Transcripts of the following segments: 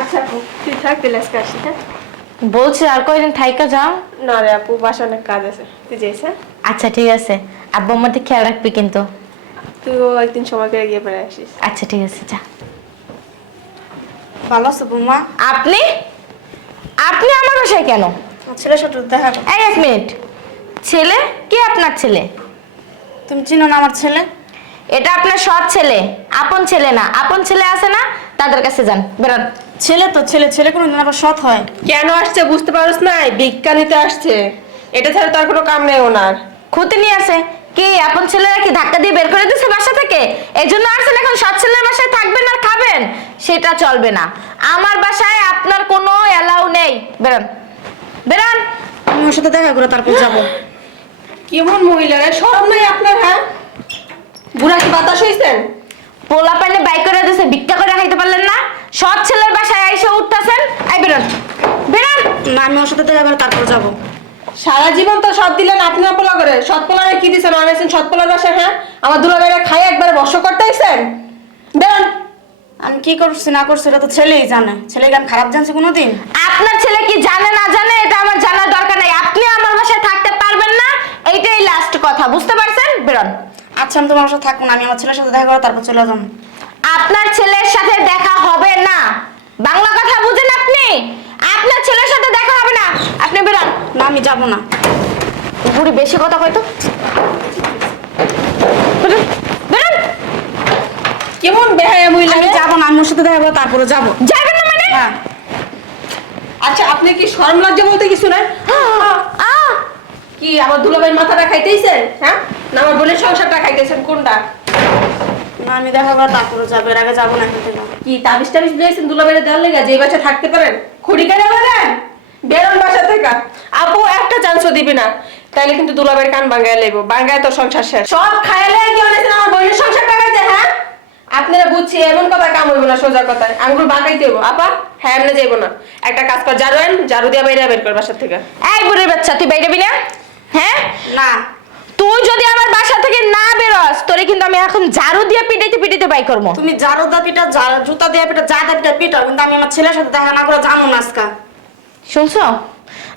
আচ্ছা আপু তুই থাক তাহলে আজকে আসি হ্যাঁ? বলছি আর কয়দিন থাইকা যাও? না রে আপু বাসা অনেক কাজ আছে। তুই যাইস হ্যাঁ? আচ্ছা ঠিক আছে। আব্বু আমাদের খেয়াল রাখবি কিন্তু। তুইও একদিন সময় করে গিয়ে বেড়ে আসিস। আচ্ছা ঠিক আছে যা। ভালো আছো বৌমা? আপনি? আপনি আমার বাসায় কেন? আমার ছেলের সাথে দেখা করো। এই এক মিনিট। ছেলে? কে আপনার ছেলে? তুমি চিনো না আমার ছেলে? এটা আপনার সৎ ছেলে। আপন ছেলে না। আপন ছেলে আছে না? তাদের কাছে যান। বেরোন। ছেলে তো ছেলে ছেলে কোনোদিন আবার সৎ হয়? কেন আসছে বুঝতে পারছ না বিজ্ঞানীতে আসছে। এটা ছাড়া তার কোনো কাম নেই ওনার। খুঁতে নিয়ে আসে? কি? আপন ছেলেরা কি ধাক্কা দিয়ে বের করে দিচ্ছে বাসা থেকে? এই জন্য আসেন এখন সৎ ছেলের বাসায় থাকবেন আর খাবেন। সেটা চলবে না। আমার বাসায় আপনার কোনো অ্যালাউ নেই। বেরান। বেরান। আমি ওর সাথে দেখা করে তারপর যাব। কেমন মহিলা রে সরম নাই আপনার হ্যাঁ? বুড়া কি বাতাস হইছেন? পোলা পাইলে বাইক করে দিছে ভিক্ষা করে খাইতে পারলেন না? সৎ ছেলের বাসায় এসে উঠতেছেন? এই বেরোন। বেরোন। না আমি ওর সাথে দেখা করে তারপর যাব। সারা জীবন তো সৎ দিলেন আপনার পোলা করে। সৎ পোলারে কি দিছেন? আনেছেন সৎ পোলার বাসায় হ্যাঁ? আমার দুলাবেরা খাই একবার বর্ষ করতে আইছেন বেরোন। আমি কি করছি না করছি এটা তো ছেলেই জানে। ছেলে গান খারাপ জানছে কোনোদিন? আপনার ছেলে কি জানে না জানে এটা আমার জানার দরকার নাই। আপনি আমার বাসায় থাকতে পারবেন না। এইটাই লাস্ট কথা বুঝতে পারছেন? বেরোন। আচ্ছা আমি তোমার সাথে থাকব না আমি আমার ছেলের সাথে দেখা করে তারপর চলে যাব। আপনার ছেলের সাথে দেখা হবে না। বাংলা কথা বুঝেন আপনি? আপনার ছেলের সাথে দেখা হবে না। আপনি বেরোন না আমি যাব না। বুড়ি বেশি কথা কয়তো বেরোন কেমন বেহায়া মহিলা আমি রে? যাব না আমি ওর সাথে দেখা করে তারপরে যাব। যাবেন না মানে? হ্যাঁ। আচ্ছা আপনি কি শরম লজ্জা বলতে কিছু নাই? আহ, কি আমার দুলাভাইয়ের মাথাটা খাইতেইছেন? হ্যাঁ? না আমার বোনের সংসারটা খাইতেছেন কোনটা? না আমি দেখা করে তারপরে যাব এর আগে যাব না এখান থেকে। কি তাবিজ টাবিজ দিয়েছেন দুলাভাইয়ের দেওয়ার লেগে? যে বাসা থাকতে পারেন। খুঁড়ি কেটে বলেন বেরোন বাসা থেকে। আপু একটা চান্সও দিবি না। তাইলে কিন্তু দুলাভাইয়ের কান বাঙ্গায় লেবো। বাঙ্গায় তোর সংসার শেষ। সব খাইলে কি অনেক আমার বোনের সংসারটা খাইতে হ্যাঁ? আপনারা বুঝছি এমন কথা কাম হইব না সোজা কথায় আঙ্গুল বাঁকাইতে দেবো আপা হ্যাঁ এমনি যাইব না। একটা কাজ কর জারু আন জারু দিয়ে বাইরে বের কর বাসা থেকে। এই বুড়ির বাচ্চা তুই বাইরেবি না? হ্যাঁ? না। তুই যদি আমার বাসা থেকে না বেরোস তোরে কিন্তু আমি এখন ঝাড়ু দিয়ে পিটাইতে পিটাইতে বাই করব। তুমি জারো দা পিটা জা- জুতা দিয়ে পিটা যা দা পিটা পিটাও কিন্তু আমি আমার ছেলের সাথে দেখা না করে যাব না আজকা। শুনছো?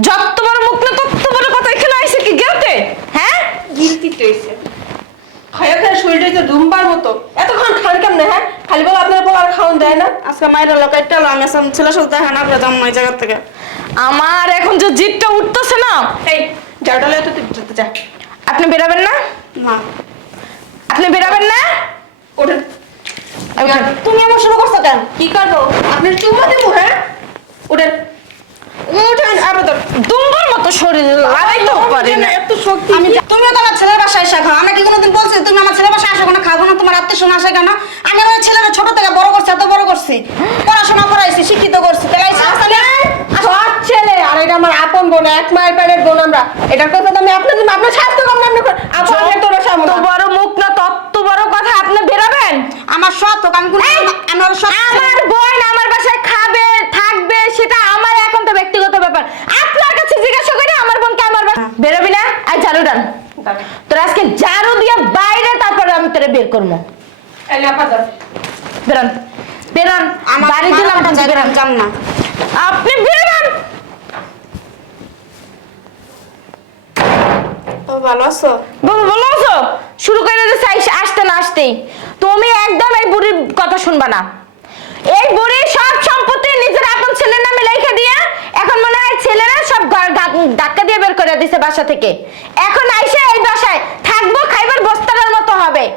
যত বড় মুখ না তত বড় কথা এখানে আইসে কি গেতে হ্যাঁ? গিলতি টইছে খায়া খায়া শরীরটা যে দুমবার মতো। এতক্ষণ খান কেমনে হ্যাঁ? খালি বলে আপনার বল আর খাওন দেয় না? আজকে মায়ের লোকাইটা আমি আমার ছেলের সাথে দেখা না করে যাব না এই জায়গা থেকে। আমার এখন যে জিতটা উঠতেছে না। এই লয়ে তো তুই যেতে যা। আপনি বেরাবেন না? না। আপনি বেরাবেন না? ওঠেন। তুমি আমার শুরু করছ কেন? কি করব? আপনি চুমা দেবো হ্যাঁ? উঠেন উঠেন আবেদন দুম্বার মতো শরীর পারি না। এত শক্তি। আমি তুমিও তো আমার ছেলের বাসায় এসে খাও। আমি কি কোনোদিন বলছি তুমি আমার ছেলের বাসায় আসো খাব না? তোমার আত্মীয় শোনা আসে কেন? আমি আমার ছেলের ছোট থেকে বড় করছি এত বড় করছি। পড়াশোনা করাইছি শিক্ষিত করছি তাহলে এই সমস্যা নেই। সৎ ছেলে আর এটা আমার আপন বোন এক মায়ের প্যারের বোন আমরা। এটার কথা তো আমি আপনার আপনার স্বাস্থ্য কম আপন আমি তোর সামনে বড় মুখ না তত বড় কথা আপনি বেরাবেন। আমার সৎ হোক আমি কোনো আমি সৎ আমার বোন আমার বাসায় খাবে থাকবে সেটা আমার এখন তো ব্যক্তিগত ব্যাপার। আপনার কাছে জিজ্ঞাসা করে আমার বোনকে আমার বেরোবি না? আর ঝাড়ু ডান। তোর আজকে ঝাড়ু দিয়ে বাইরে তারপরে আমি তোরে বের করব। এই আপা বেরোন। বেরোন। আমার বাড়ি দিলাম বেরোন। যাম না। আপনি বেরোন ভালো আছো? বাবু বলো আছো? শুরু করে আইস- আসতে না আসতেই। তুমি একদম এই বুড়ির কথা শুনবা না। এই বুড়ি সব সম্পত্তি নিজের আপন ছেলের নামে লেখে দিয়ে এখন মনে হয় ছেলেরা সব ধাক্কা দিয়ে বের করে দিছে বাসা থেকে। এখন আইসে এই বাসায় থাকব, খাইবার বস্তার মতো হবে।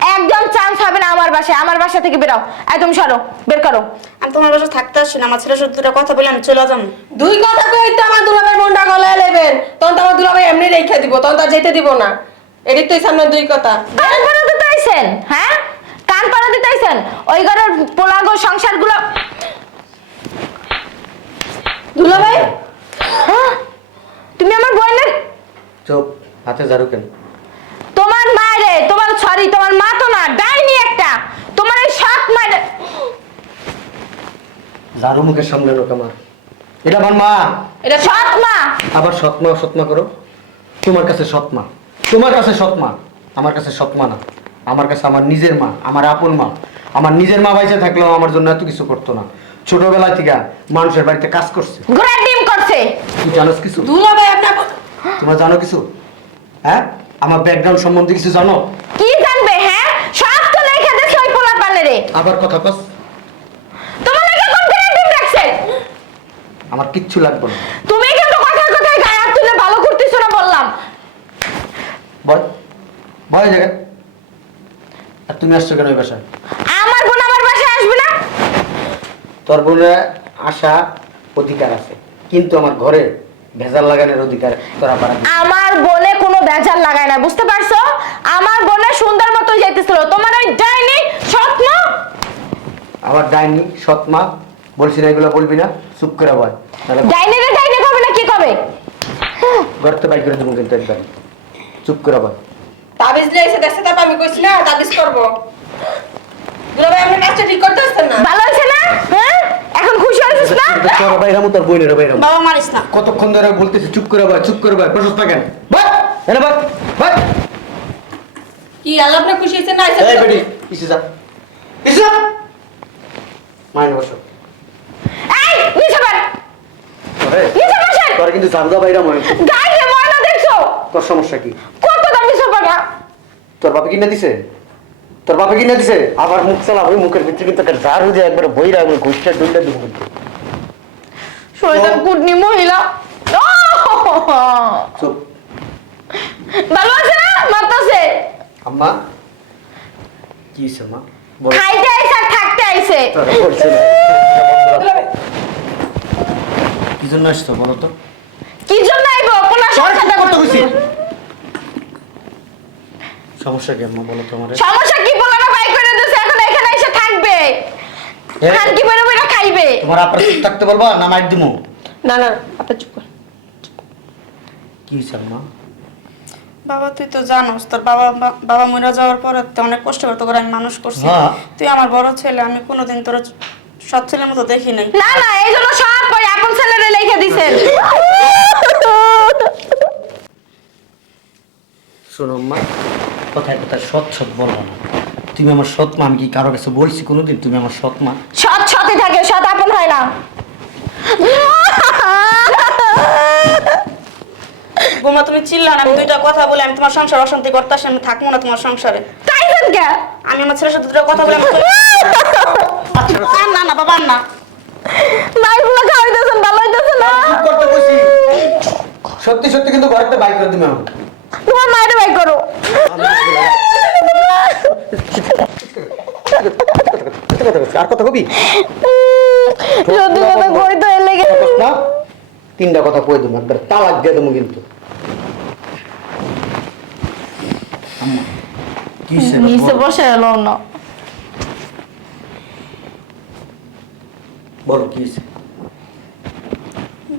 একদম চান্স হবে না আমার বাসায়। আমার বাসা থেকে বেরাও একদম সরো, বের করো। আমি তোমার বাসায় থাকতে আসছি না আমার ছেলের সাথে দুটো কথা বলে আমি চলে যাব। দুই কথা কই তো আমার দুলাভাই মনটা গলায় নেবেন তখন তো আমার দুলাভাই এমনি রেখে দিব তখন তো আর যেতে দিব না। তো সামনে দুই কথা। কান পাড়া দিতে আইছেন হ্যাঁ? কান পাড়া দিতে আইছেন? ওই ঘরের পোলাগো সংসারগুলো দুলাভাই? হ্যাঁ? তুমি আমার বোনের চোখ হাতে ঝাড়ু কেন? তোমার মা তোমার সরি তোমার মা তো না ডাইনি একটা। তোমার এই সৎ মায়ের ঝাড়ু মুখের সামনে লোক আমার এটা আমার মা এটা সৎ মা আবার সৎমা অসৎমা করো। তোমার কাছে সৎমা। তোমার কাছে সৎমা। আমার কাছে সৎমা না। আমার কাছে আমার নিজের মা আমার আপন মা। আমার নিজের মা বাইসে থাকলেও আমার জন্য এত কিছু করতো না। ছোটবেলা থেকে মানুষের বাড়িতে কাজ করছে। ঘোড়ার ডিম করছে। তুই জানোস কিছু? তোমরা জানো কিছু? হ্যাঁ? আমার ব্যাকগ্রাউন্ড সম্বন্ধে কিছু জানো? কি জানবে হ্যাঁ? সব তো লেখা দিছে ওই পোলা পালেরে আবার কথা কস তোমার লাগে কোন ঘোড়ার ডিম রাখছে আমার কিচ্ছু লাগবে না। তুমি কিন্তু কথায় কথায় গায়ে হাত তুলে ভালো করতেছো না বললাম। বয় বয় জায়গা আর তুমি আসছো কেন ওই বাসায়? আমার বোন আমার বাসায় আসবে না? তোর বোনের আসা অধিকার আছে। কিন্তু আমার ঘরে ভেজাল লাগানোর অধিকার তোরা পারা আমার বলে কোনো ভেজাল লাগায় না বুঝতে পারছ? আমার বলে সুন্দর মতো যাইতেছিল। তোমার ওই ডাইনি স্বপ্ন আমার ডাইনি সৎমা বলছি না এগুলো বলবি না চুপ করে নাহলে ডাইনি রে ডাইনি কবে না কি বাইক করে দেবো কিন্তু একবার চুপ করে বয় তাবিজ দেখছে তারপর আমি কইছি না তাবিজ করব। দুলা ভাই আপনার কাজটা ঠিক করতে আসছেন না? ভালো না? হ্যাঁ? এখন খুশি না? তোর তোর বইনের বাবা মারিস না। কতক্ষণ ধরে বলতেছি চুপ করে বয় চুপ করে বয় প্রশস্ত কেন? বয় এনে বয় বয় কি আল্লাহ আপনার খুশি হয়েছে না? এই বেটি পিছে যা। পিছে যা। মাইনে বসো। এই নিচে বান তোরে নিচে বসেন। তোর কিন্তু জানদা বাইরাম হয় গায়ে ময়লা দেখছ? তোর সমস্যা কি? কত দামি সোফাটা তোর বাপে কিনে দিছে? তোর বাপে কিনে দিছে? আবার মুখ চালা ওই মুখের ভিতরে কিন্তু একটা ঝাড় হয়ে একবার বইরা একবার ঘুষটা ডুলটা দিব কিন্তু। শয়তান কুটনি মহিলা। চুপ। ভালো আছে না? মারতাছে? আম্মা কি হইছে মা বল। খাইতে আইছে থাকতে আইছে। কি জন্য আসছো বলো তো? কি জন্য আইবো? কোন সরকারটা করতে কইছি সমস্যা কি আম্মা বলো সমস্যা কি বাই করে দিছে এখন এখানে এসে থাকবে। খান কি বেরো বেরো খাইবে? তোমার চুপ থাকতে বলবা না মাইর দিমু? না না আপনার চুপ কর। কি হইছে আম্মা? বাবা তুই তো জানোস তোর বাবা বাবা মরে যাওয়ার পরে তো অনেক কষ্ট করতে করে আমি মানুষ করছি। হ্যাঁ। তুই আমার বড় ছেলে আমি কোনোদিন তোর সৎ ছেলের মতো দেখি নাই। না না এই জন্য সব আপন ছেলেরে লিখে দিছেন। শোনো আম্মা কথায় কথায় সৎ সৎ বলব না। তুমি আমার সৎ মা আমি কি কারও কাছে বলছি কোনোদিন? তুমি আমার সৎ মা। সৎ সৎই থাকে সৎ আপন হয় না। বোমা তুমি চিল্লা না আমি দুইটা কথা বলে আমি তোমার সংসার অশান্তি করতে আসি আমি থাকব না তোমার সংসারে। কে? আমি আমার ছেলের সাথে দুটো কথা বলে আমি আর না না বাবা আর না মাইগুলো খাওয়াইতেছেন ভালো হইতেছে না চুপ করতে কইছি সত্যি সত্যি কিন্তু ঘরেতে বাইক করে দিবে তোমার মায়ের বাই করো। আর কথা কবি? যদি কথা কই তো এলে না। তিনটা কথা কই দেবো একবার তালাক দিয়ে দেবো কিন্তু? নিচে বসে এলো না। বলো কি?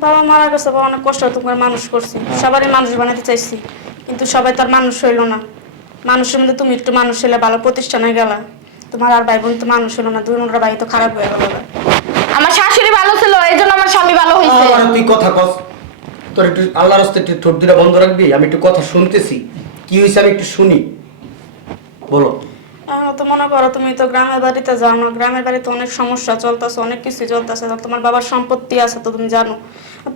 বাবা মারা গেছে বাবা অনেক কষ্ট করে মানুষ করছি। সবারই মানুষ বানাতে চাইছি কিন্তু সবাই তো আর মানুষ হইল না। মানুষের মধ্যে তুমি একটু মানুষ হলে ভালো প্রতিষ্ঠানে গেলা। তোমার আর ভাই বোন তো মানুষ হলো না দুই বোনরা ভাই তো খারাপ হয়ে গেল। আমার শাশুড়ি ভালো ছিল এই জন্য আমার স্বামী ভালো হয়েছে আরে তুই কথা কস। তোর একটু আল্লাহর রাস্তায় একটু ঠোঁট দুটা বন্ধ রাখবি আমি একটু কথা শুনতেছি। কি হয়েছে আমি একটু শুনি। বলো। তো মনে করো তুমি তো গ্রামের বাড়িতে যাও না, গ্রামের বাড়িতে অনেক সমস্যা চলতেছে, অনেক কিছু চলতেছে তোমার বাবার সম্পত্তি আছে তো তুমি জানো।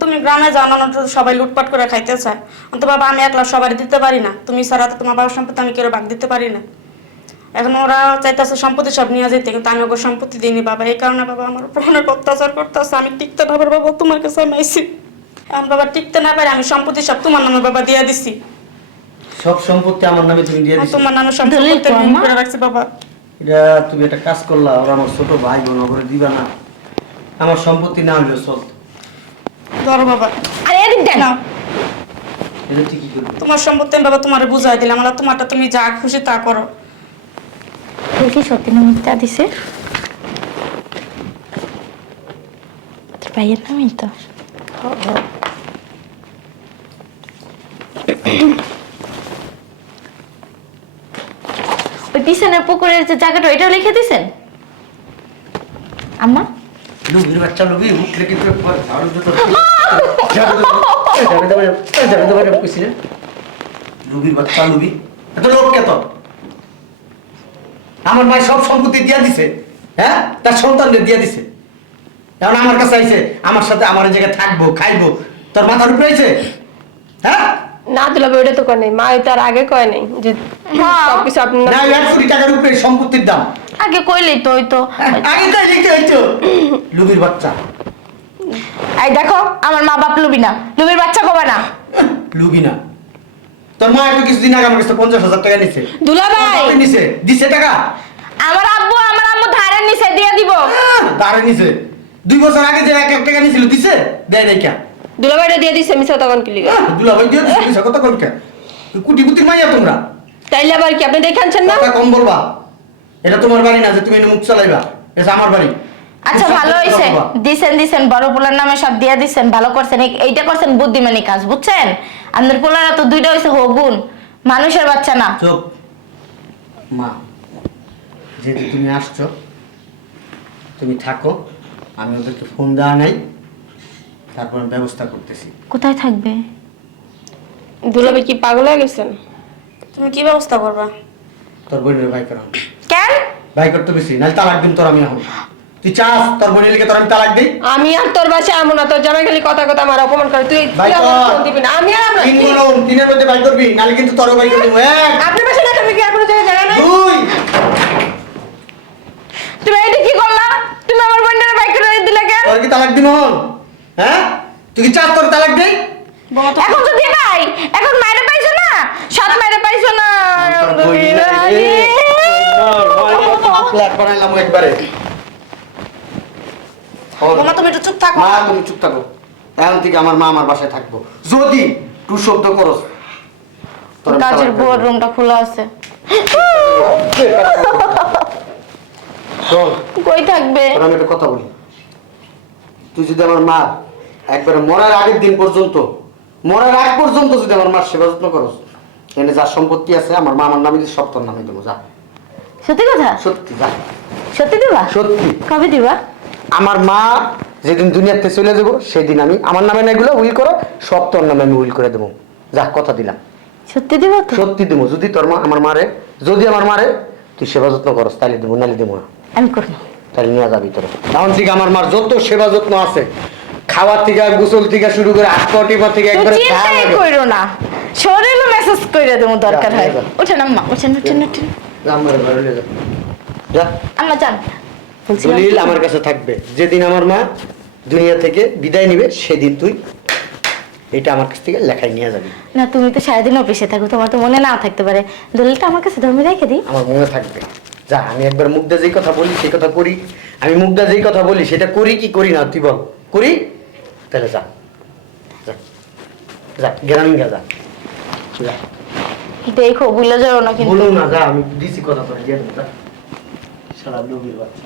তুমি গ্রামে যাও না সবাই লুটপাট করে খাইতে চায়। তো বাবা, আমি একলা সবাই দিতে পারি না। তুমি ছাড়া তো তোমার বাবার সম্পত্তি আমি কেউ ভাগ দিতে পারি না। এখন ওরা চাইতেছে সম্পত্তি সব নিয়ে যেতে কিন্তু আমি ওকে সম্পত্তি দিইনি, বাবা। এই কারণে বাবা আমার উপর অনেক অত্যাচার করতেছে। আমি টিকতে না বাবা তোমার কাছে আমি এখন বাবা টিকতে না পারি, আমি সম্পত্তি সব তোমার নামে বাবা দিয়ে দিছি। সব সম্পত্তি আমার নামে তুমি দিয়ে দিছো। তোমার নামে সম্পত্তি আমি করে রাখছি বাবা। এটা তুমি একটা কাজ করলা ওরা আমার ছোট ভাই বোন ওগুলো দিবা না। আমার সম্পত্তি না হলেও চল। ধরো বাবা। আর এদিক দেন নাও এটা ঠিকই করবে। তোমার সম্পত্তি আমি বাবা তোমার বুঝাই দিলাম আমরা তোমারটা তুমি যা খুশি তা করো। দেখি সত্যি না মিথ্যা দিছে। তোর ভাইয়ের নামই তো। ওই পিছনের পুকুরের যে জায়গাটা লিখে দিছেন? আম্মা? লুবির বাচ্চা লুবি কিন্তু লুবির বাচ্চা লুবি এত লোক কে তো আমার মায়ের সব সম্পত্তি দিয়া দিছে হ্যাঁ? তার সন্তানদের দিয়া দিছে। এখন আমার কাছে আইছে, আমার সাথে আমার জায়গায় থাকব, খাইবো, তোর মাথার উপরে আইছে হ্যাঁ? না ওটা তো কয় নাই মা তার আগে কয় নাই যে হ্যাঁ। সবকিছু আপনার না এক কোটি টাকার উপরে সম্পত্তির দাম। আগে কইলেই তো ওই তো আগে তাই লিখতে হইতো। লুবির বাচ্চা। এই দেখো আমার মা বাপ লুবি না। লুবির বাচ্চা কবে না। লুবি না। তোর মা একটু কিছুদিন আগে আমার কাছে পঞ্চাশ হাজার টাকা নিছে। দুলাভাই তোর বাপে নিছে। দিছে টাকা? আমার আব্বু আমার আম্মু ধারে নিচে দিয়ে দিব। দাঁড়ে নিছে দুই বছর আগে যে এক লাখ টাকা নিছিল দিছে? দেয় নাই কে? দুলাভাইটা দিয়ে দিছে মিছা তখন কি লিগা? দুলা দিয়ে দিছে পয়সা কত কম কে কুটি কুটির মাইয়া তোমরা? তাইলে আবার কি আপনি দেখে না? কথা কম বলবা। এটা তোমার বাড়ি না যে তুমি মুখ চালাইবা। এটা আমার বাড়ি। আচ্ছা ভালো সামনে হয়েছে কথা বলবা। দিছেন দিছেন বড় পোলার নামে সব দিয়ে দিছেন ভালো করছেন। এইটা করছেন বুদ্ধিমানি কাজ বুঝছেন? আপনার পোলারা তো দুইটা হয়েছে হগুন। মানুষের বাচ্চা না। চুপ। মা যেহেতু তুমি আসছো তুমি থাকো আমি ওদেরকে ফোন দেওয়া নাই। তারপর ব্যবস্থা করতেছি। কোথায় থাকবে? দুলাভাই কি পাগল হয়ে গেছেন? তুমি কি ব্যবস্থা করবা? তোর বোনের ভাই করাম। কেন? ভাই করতে বেশি নাহলে তালাক দিন তোর আমি এখন। তুই চাস তোর বোনের লিগে তোর আমি তালাক দিই? আমি আর তোর বাসায় আমো না তোর জামাই খালি কথা কথা আমার অপমান করে। তুই ভাই দিবি না আমি আর আমরা তিন গুণ তিনের মধ্যে ভাই করবি নাহলে কিন্তু তোর ভাই করবি এক আপনার বাসায় না তুমি কি এখনও জায়গায় জায়গা নাই? দুই। তুমি এটা কি করলা? তুমি আমার বোনের বাইক করে দিলে কেন? তোর কি তালাক দিন হন হ্যাঁ? তুই কি চাস তোর তালাক দেই? এখন তো। দিয়ে ভাই এখন মায়ের পাইছো না? সাত মায়ের পাইছো না তোর বই নাই রে। ফ্ল্যাট বানাইলাম একবারে বৌমা তুমি একটু চুপ থাকো। মা তুমি চুপ থাকো। এখন থেকে আমার মা আমার বাসায় থাকব। যদি টু শব্দ করো কাজের তালাক রুমটা খোলা আছে। কই থাকবে? আমি একটা কথা বলি। তুই যদি আমার মা একবারে মরার আগের দিন পর্যন্ত মরার আগ পর্যন্ত যদি আমার মার সেবা যত্ন করো এনে যা সম্পত্তি আছে আমার মা আমার নামে দিয়ে সব তোর নামে দেবো যা। সত্যি কথা? সত্যি যা। সত্যি দিবা? সত্যি। কবে দিবা? আমার মা যেদিন দুনিয়াতে চলে যাব সেদিন আমি আমার নামে না এগুলো উইল করো সব তোর নামে আমি উইল করে দেবো। যা কথা দিলাম। সত্যি দিবা তো? সত্যি দেবো যদি তোর মা আমার মারে যদি আমার মারে তুই সেবা যত্ন করস তাহলে দেবো নাহলে দেবো না। আমি করব। তাহলে নিয়ে যাবি তোর এখন থেকে আমার মার যত সেবা যত্ন আছে খাওয়ার থেকে গোসল থেকে শুরু করে হাত পা টিপা থেকে একবারে চিন্তাই কইরো না। শরীরও মেসেজ কইরা দেবো দরকার হয়। যা। উঠেন আম্মা উঠেন উঠেন যা, আমার ঘরে যা। যা। আম্মা যান। দলিল আমার কাছে থাকবে। যেদিন আমার মা দুনিয়া থেকে বিদায় নিবে সেদিন তুই এটা আমার কাছ থেকে লেখায় নিয়ে যাবি। না তুমি তো সারাদিন অফিসে থাকো তোমার তো মনে না থাকতে পারে। দলিলটা আমার কাছে ধর্মে রেখে দিই। আমার মনে থাকবে। যা আমি একবার মুগ্ধা যেই কথা বলি সেই কথা করি। আমি মুগ্ধা যেই কথা বলি সেটা করি কি করি না তুই বল। করি তাহলে যা। যা। যা গ্রামীণ যা। যা। দেখো ভুলে যাও না কিন্তু। না যা আমি দিছি কথা দিয়ে যা সারা লোকের বাচ্চা।